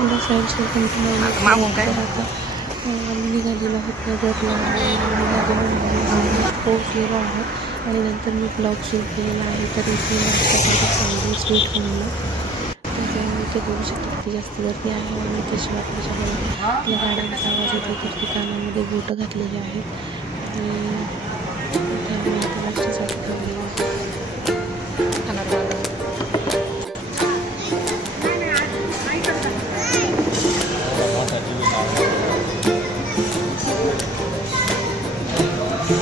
Hello friends, welcome to माय आता आम्ही निघालेलो आहोत नगरला आणि पोहोचलेलो आहोत आणि नंतर मी ब्लॉग सुरू केलेला आहे. तर इथे नाश्ता स्वीट होमला तर इथे बघू शकता किती जास्त गर्दी आहे आणि तशी आपल्याच्याकडे या गाड्यांचा आवाज येतो तर ती कानामध्ये बोटं घातलेली आहेत आणि त्यामुळे आता नाश्त्यासाठी थांबलेलो आहे.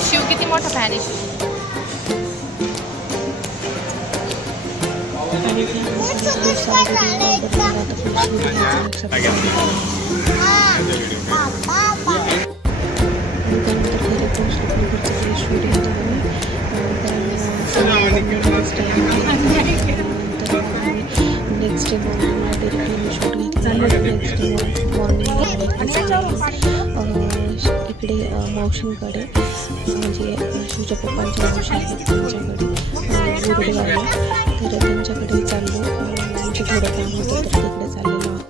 शिव किती मोठा फॅन आहे. आणि नेक्स्ट डे मॉर्निंगला डिरेक्टली शूट घेतलं. नेक्स्ट डे मॉर्निंग इकडे मावशींकडे म्हणजे शिवच्या पप्पांच्या मावशी आहेत त्यांच्याकडे गुरुवारला तर त्यांच्याकडे चाललो. आमचे थोडं काम होतं तर तिकडे चाललेलो आहोत.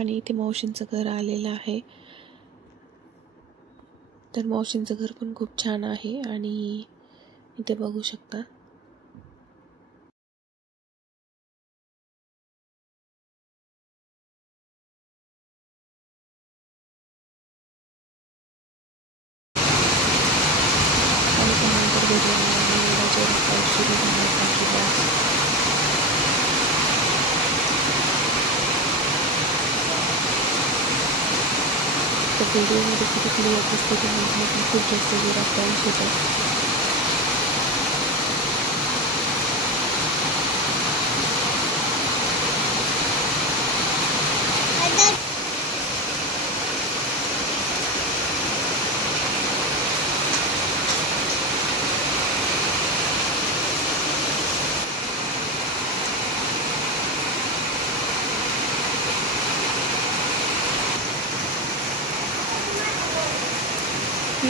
आणि इथे मावशींचं घर आलेलं आहे. तर मावशींचं घर पण खूप छान आहे आणि इथे बघू शकता. आणि त्यानंतर तर व्हिडिओमध्ये किती क्लिअर दिसते तुम्ही खूप जास्त जोरात पाऊस येतो.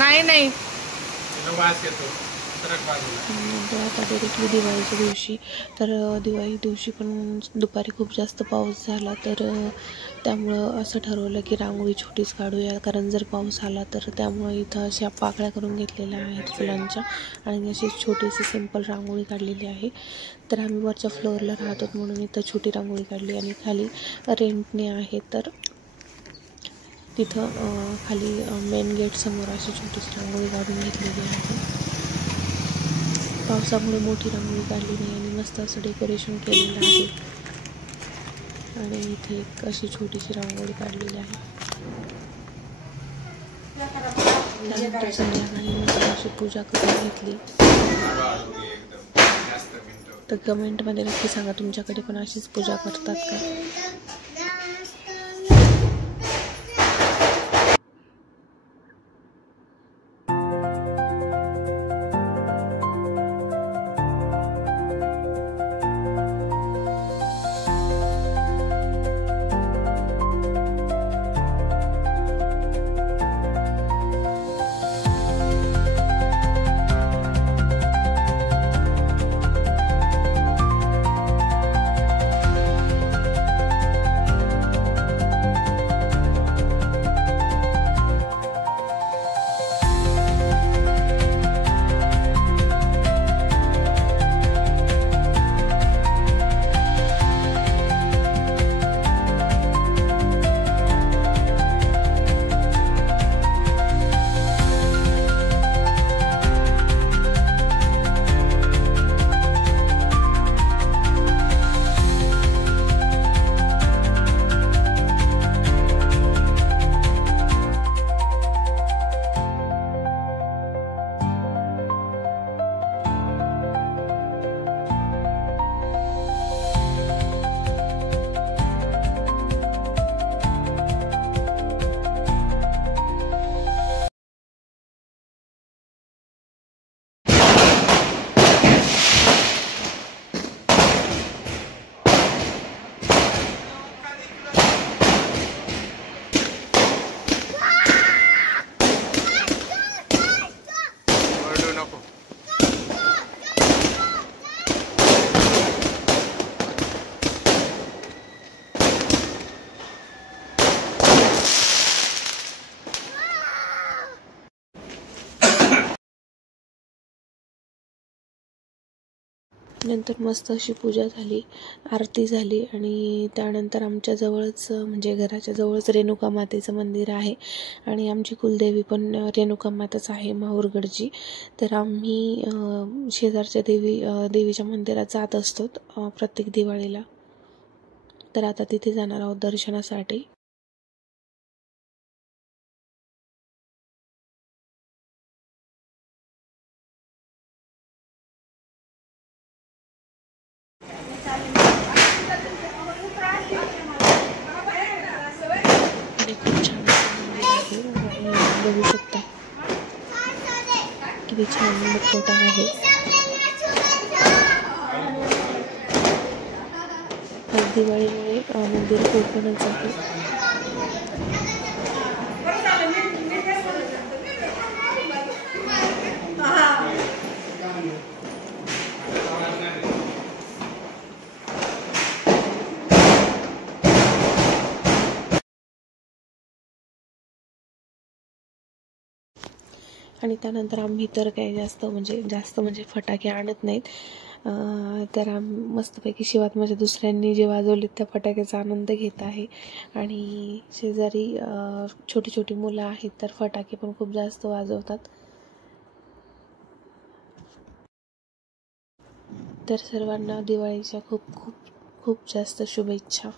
नाही नंतर आता डायरेक्टली दिवाळीच्या दिवशी तर दिवाळी दिवशी पण दुपारी खूप जास्त पाऊस झाला तर त्यामुळं असं ठरवलं की रांगोळी छोटीच काढूया. कारण जर पाऊस आला तर त्यामुळं इथं अशा पाकळ्या करून घेतलेल्या आहेत फुलांच्या आणि अशी छोटीशी सिंपल रांगोळी काढलेली आहे. तर आम्ही वरच्या फ्लोअरला राहतो म्हणून इथं छोटी रांगोळी काढली आणि खाली रेंटने आहे तर तिथं खाली मेन गेट समोर अशी छोटीशी रांगोळी काढून घेतलेली आहे. पावसामुळे मोठी रांगोळी काढली नाही आणि मस्त असं डेकोरेशन केलेलं आहे आणि इथे एक अशी छोटीशी रांगोळी काढलेली आहे. त्यानंतर संध्याकाळी मस्त अशी पूजा करून घेतली. तर कमेंटमध्ये नक्की सांगा तुमच्याकडे पण अशीच पूजा करतात का. नंतर मस्त अशी पूजा झाली, आरती झाली आणि त्यानंतर आमच्या जवळच म्हणजे घराच्या जवळच रेणुका मातेचं मंदिर आहे आणि आमची कुलदेवी पण रेणुका माताच आहे माहूरगडची. तर आम्ही शेजारच्या देवीच्या मंदिरात जात असतो प्रत्येक दिवाळीला. तर आता तिथे जाणार आहोत दर्शनासाठी. आणि खूप छान मंदिर आहे आणि बघू शकता किती छान मुखवटा आहे. आज दिवाळीमुळे मंदिर ओपनच आहे. आणि त्यानंतर आम्ही तर काही जास्त म्हणजे फटाके आणत नाहीत. तर आम्ही मस्तपैकी शिवात दुसऱ्यांनी जे वाजवले त्या फटाक्याचा आनंद घेत आहे. आणि शेजारी छोटी छोटी मुलं आहेत तर फटाके पण खूप जास्त वाजवतात. तर सर्वांना दिवाळीच्या खूप खूप खूप जास्त शुभेच्छा.